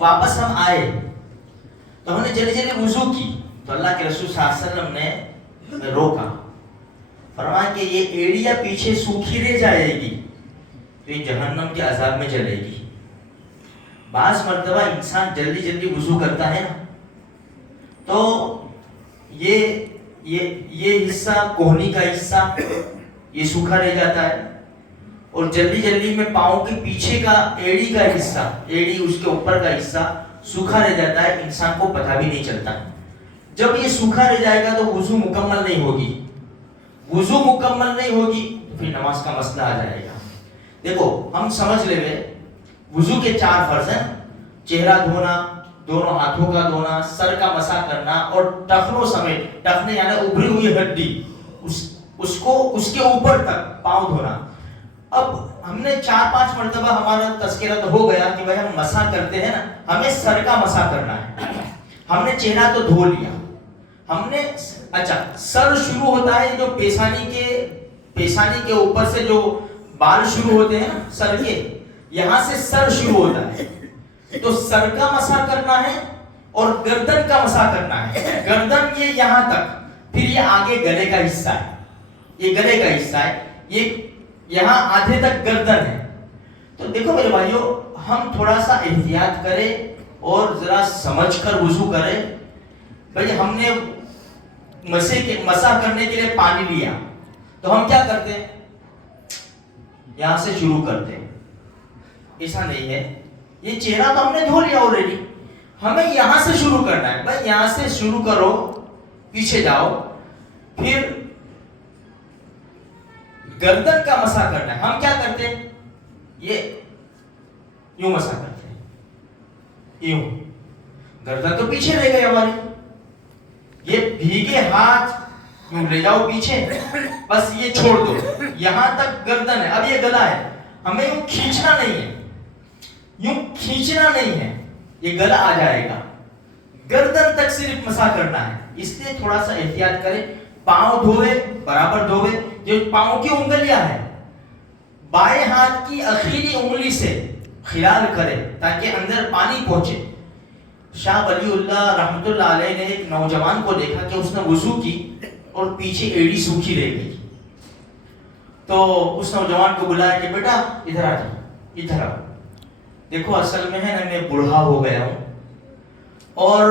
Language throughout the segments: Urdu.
واپس ہم آئے تو ہم نے جلدی جلدی وضو کی تو اللہ کے رسول صلی اللہ علیہ وسلم نے روکا، فرمایا کہ یہ ایڑیاں پیچھے سوکھی رہ جائے گی تو یہ جہنم کے عذاب میں جلے گی۔ بعض مرتبہ انسان جلدی جلدی وضو کرتا ہے نا تو یہ حصہ کوہنی کا حصہ یہ سوکھا رہ جاتا ہے، اور جلدی جلدی میں پاؤں کے پیچھے کا ایڑی کا حصہ، ایڑی اس کے اوپر کا حصہ سوکھا رہ جاتا ہے، انسان کو پتہ بھی نہیں چلتا۔ جب یہ سوکھا رہ جائے گا تو وضو مکمل نہیں ہوگی، وضو مکمل نہیں ہوگی تو پھر نماز کا مسئلہ آ جائے گا۔ دیکھو ہم سمجھ لے وضو کے 4 فرض ہیں، چہرہ دھونا، دونوں ہاتھوں کا دھونا، سر کا مسح کرنا، اور ٹخنوں سمیت، ٹخنے یعنی ابھری ہوئی ہڈی اس کے اوپر تک پاؤں دھونا۔ اب ہم نے 4-5 مرتبہ ہمارا تذکرہ تو ہو گیا کہ بھائی ہم مسح کرتے ہیں نا، ہمیں سر کا مسح کرنا ہے۔ ہم نے چہرہ تو دھو لیا، ہم نے اچھا سر شروع ہوتا ہے جو پیشانی کے اوپر سے جو بال شروع ہوتے ہیں نا سر کے، یہاں سے سر شروع ہوتا ہے تو سر کا مسح کرنا ہے اور گردن کا مسح کرنا ہے۔ گردن یہ یہاں تک، پھر یہ آگے گلے کا حصہ ہے، یہ گلے کا حصہ ہے، یہ یہاں آدھے تک گردن ہے۔ تو دیکھو میرے بھائیو، ہم تھوڑا سا احتیاط کریں اور ذرا سمجھ کر وضو کریں۔ بھائی ہم نے مسح کرنے کے لیے پانی لیا تو ہم کیا کرتے ہیں؟ یہاں سے شروع کرتے ہیں، ایسا نہیں ہے۔ یہ چہرہ تو ہم نے دھو لیا آلریڈی، ہمیں یہاں سے شروع کرنا ہے۔ بھائی یہاں سے شروع کرو، پیچھے جاؤ، پھر گردن کا مسح کرنا ہے۔ ہم کیا کرتے ہیں؟ یہ یوں مسح کرتے ہیں، یوں، گردن تو پیچھے رہ گئی ہماری، یہ بھیگے ہاتھ یوں لے جاؤ پیچھے، بس یہ چھوڑ دو، یہاں تک گردن ہے۔ اب یہ گلا ہے، ہمیں یوں کھینچنا نہیں ہے، یوں کھینچنا نہیں ہے، یہ گلا آ جائے گا، گردن تک صرف مسح کرنا ہے۔ اس لیے تھوڑا سا احتیاط کریں، پاؤں دھوئے برابر دھوئے، جو پاؤں کی انگلیاں ہیں بائیں ہاتھ کی اخیری انگلی سے خلال کرے تاکہ اندر پانی پہنچے۔ شاہ ولی اللہ رحمت اللہ علیہ نے ایک نوجوان کو دیکھا کہ اس نے وضو کی اور پیچھے ایڑی سوکھی رہ گئی، تو اس نوجوان کو بلایا کہ بیٹا ادھر آ جا، ادھر آ، دیکھو اصل میں ہے نا میں بوڑھا ہو گیا ہوں اور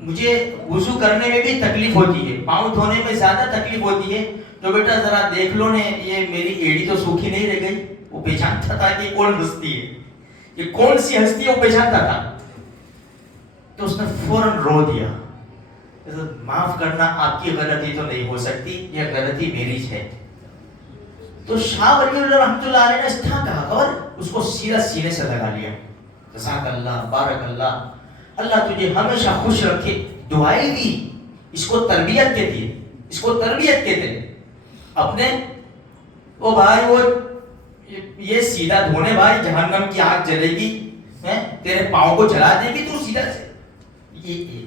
مجھے وضو کرنے میں بھی تکلیف ہوتی ہے، پاؤں دھونے میں زیادہ تکلیف ہوتی ہے، تو بیٹا ذرا دیکھ لو نے یہ میری ایڑی تو سوکھی نہیں رہ گئی۔ وہ پہچانتا تھا کہ کون ہستی ہے، یہ کون سی ہستی ہے، وہ پہچانتا تھا۔ تو اس نے فوراً رو دیا، معاف کرنا، آپ کی غلطی تو نہیں ہو سکتی، یہ غلطی میری ہے۔ تو شاہ ولی اللہ رحمۃ اللہ علیہ نے اس طرح کہا اور اس کو سیدھا سینے سے لگا لیا، جزاک اللہ، بارک اللہ، اللہ تجھے ہمیشہ خوش رکھے، دعائیں دی۔ اس کو تربیت کہتی ہے، اس کو تربیت کہتے ہیں اپنے۔ وہ بھائی وہ یہ سیدھا دھونے، بھائی جہنم کی آگ جلے گی، تیرے پاؤں کو جلا دے گی، تو سیدھا سے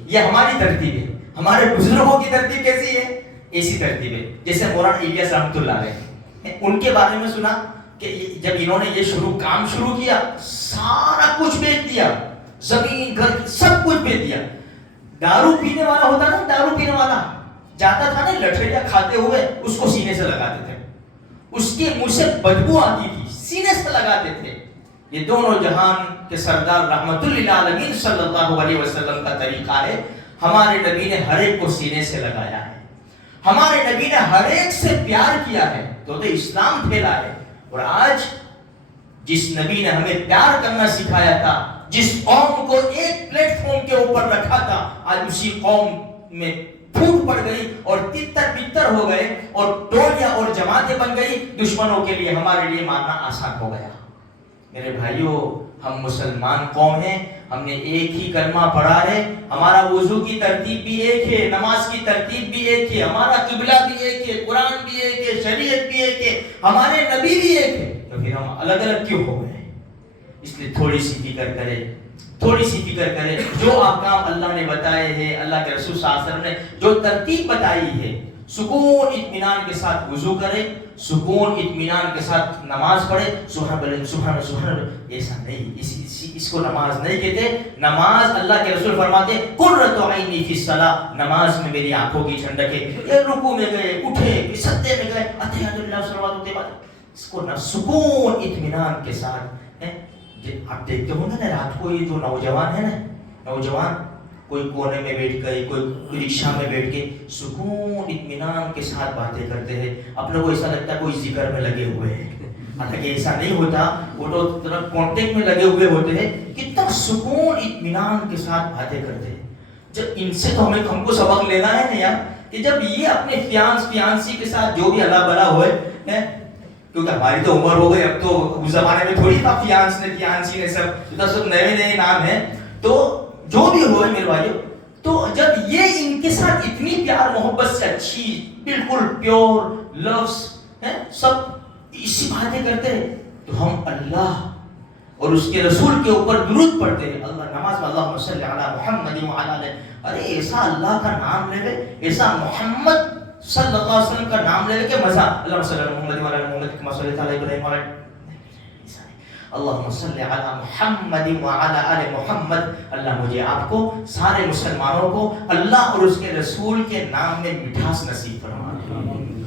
یہ ہماری ترتیب ہے۔ ہمارے بزرگوں کی ترتیب کیسی ہے؟ ایسی ترتیب ہے، جیسے مولانا الیاس رحمۃ اللہ علیہ، ان کے بارے میں سنا کہ جب انہوں نے یہ کام شروع کیا، سارا کچھ بیچ دیا، زمین گھر سب کچھ بیچ دیا۔ دارو پینے والا ہوتا نا، دارو پینے والا جاتا تھا نا لٹھڑیاں کھاتے ہوئے، اس کو سینے سے لگاتے تھے، اس کے منہ سے بدبو آتی تھی، سینے سے لگاتے تھے۔ یہ دونوں جہان کے سردار رحمت للعالمین صلی اللہ علیہ وسلم کا طریقہ ہے۔ ہمارے نبی نے ہر ایک کو سینے سے لگایا ہے، ہمارے نبی نے ہر ایک سے پیار کیا ہے، تو اسلام پھیلا ہے۔ اور آج جس نبی نے ہمیں پیار کرنا سکھایا تھا، جس قوم کو ایک پلیٹ فارم کے اوپر رکھا تھا، آج اسی قوم میں پھوٹ پڑ گئی اور تتر بتر ہو گئے اور ٹولیاں اور جماعتیں بن گئی۔ دشمنوں کے لیے ہمارے لیے ماننا آسان ہو گیا۔ میرے بھائیوں، ہم مسلمان قوم ہیں، ہم نے ایک ہی کلمہ پڑھا ہے، ہمارا وضو کی ترتیب بھی ایک ہے، نماز کی ترتیب بھی ایک ہے، ہمارا قبلہ بھی ایک ہے، قرآن بھی ایک ہے، شریعت بھی ایک ہے، ہمارے نبی بھی ایک ہے، تو پھر ہم الگ الگ کیوں ہو گئے؟ اس لیے تھوڑی سی فکر کرے، تھوڑی سی فکر کرے، جو احکام اللہ نے بتائے ہیں، اللہ کے رسول صلی اللہ علیہ وسلم نے جو ترتیب بتائی ہے، سکون اطمینان کے ساتھ وضو کرے، سکون اطمینان کے ساتھ نماز پڑھے سبحان اللہ سبحان اللہ سبحان اللہ، ایسا نہیں، اس کو نماز نہیں کہتے. نماز اللہ کے رسول فرماتے قرۃ عینی فی الصلاۃ، نماز میں میری آنکھوں کی ٹھنڈک ہے. یہ رکوع میں گئے، اٹھے، سجدے میں گئے، اتحیات للہ صلوات الطیبات، اس کو نہ سکون اطمینان کے ساتھ ہے. آپ دیکھتے ہو نا رات کو یہ جو نوجوان ہے نا، نوجوان کوئی کونے میں بیٹھ گئے، کوئی رکشہ میں بیٹھ کے سکون اطمینان کے ساتھ باتیں کرتے ہیں. اپنے کو ایسا لگتا ہے کوئی ذکر میں لگے ہوئے ہیں، حالانکہ ایسا نہیں ہوتا، وہ تو طرف کانٹیکٹ میں لگے ہوئے ہوتے ہیں. کتنا سکون اطمینان کے ساتھ باتیں کرتے ہیں. جب ان سے تو ہم کو سبق لینا ہے نا یار، کہ جب یہ اپنے فیانسی کے ساتھ جو بھی اللہ بلا ہوئے ہیں، کیونکہ ہماری تو عمر ہو گئی، اب تو اس زمانے میں تھوڑی تھا فیانس نے فیانسی نے سب نئے نام ہیں. تو جو بھی ہوئے میرے بھائیو، تو جب یہ ان کے ساتھ اتنی پیار محبت سے اچھی بالکل پیور لفظ ہے سب اسی باتیں کرتے ہیں، تو ہم اللہ اور اس کے رسول کے اوپر درود پڑھتے ہیں. اللہ نماز میں اللہم صلی علی محمد وعلی آلہ، ارے ایسا اللہ کا نام لے لے، ایسا محمد صلی اللہ علیہ وسلم کا نام لے لے کہ مزہ. اللہم صلی علی محمد وعلی آلہ محمد کما صلیت علی ابراہیم وعلی اللہم صلی علی محمد وعلی آل محمد. اللہ مجھے آپ کو سارے مسلمانوں کو اللہ اور اس کے رسول کے نام میں مٹھاس نصیب فرما.